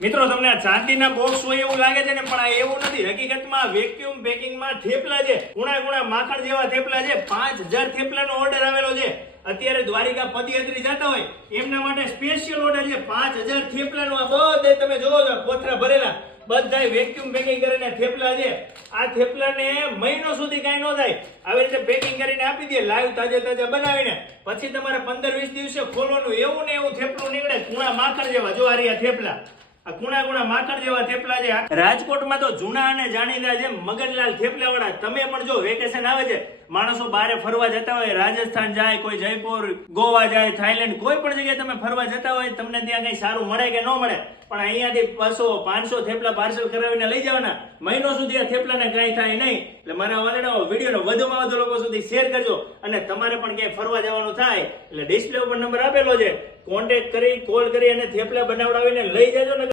મિત્રો તમને આ ચાંદીના બોક્સ હોય એવું લાગે છે ને, પણ આ એવું નથી. હકીકતમાં વેક્યુમ પેકિંગમાં થેપલા છે, ગુણા માખણ જેવા થેપલા છે. 5000 થેપલાનો ઓર્ડર આવેલો છે. અત્યારે દ્વારિકા પદયાત્રી જતા હોય એમના માટે સ્પેશિયલ ઓર્ડર છે. 5000 થેપલાનો આ બધે તમે જોવો છો કોથરા ભરેલા, બધાય વેક્યુમ પેકિંગ કરીને થેપલા છે. આ થેપલાને મહિનો સુધી કાંઈ ન થાય, આવી રીતે પેકિંગ કરીને આપી દે, લાઈવ તાજા બનાવીને. પછી તમારે 15-20 દિવસે ખોલવાનું. એવું ને એવું થેપલું નીકળે, કુણા માખણ જેવા. જો આ રહ્યા થેપલા, આ કુણા માખણ જેવા થેપલા છે. રાજકોટમાં તો જૂના અને જાણીતા છે મગનલાલ થેપલા વાળા. તમે પણ જો વેકેશન આવે છે, માણસો બહાર ફરવા જતા હોય, રાજસ્થાન જાય, કોઈ જયપુર, ગોવા જાય, થાઈલેન્ડ, કોઈ પણ જગ્યાએ તમે ફરવા જતા હોય, તમને ત્યાં કઈ સારું મળે કે ન મળે, પણ અહીંયાથી 200-500 થેપલા પાર્સલ કરાવીને લઈ જવાના. મહિનો સુધી આ થેપલાને કઈ થાય નહીં. એટલે મારા વાલેડા વિડીયોને વધુમાં વધુ લોકો સુધી શેર કરજો. અને તમારે પણ ક્યાંય ફરવા જવાનું થાય એટલે ડિસ્પ્લે ઉપર નંબર આપેલો છે, કોન્ટેક્ટ કરી, કોલ કરી અને થેપલા બનાવડાવીને લઈ જજો ને.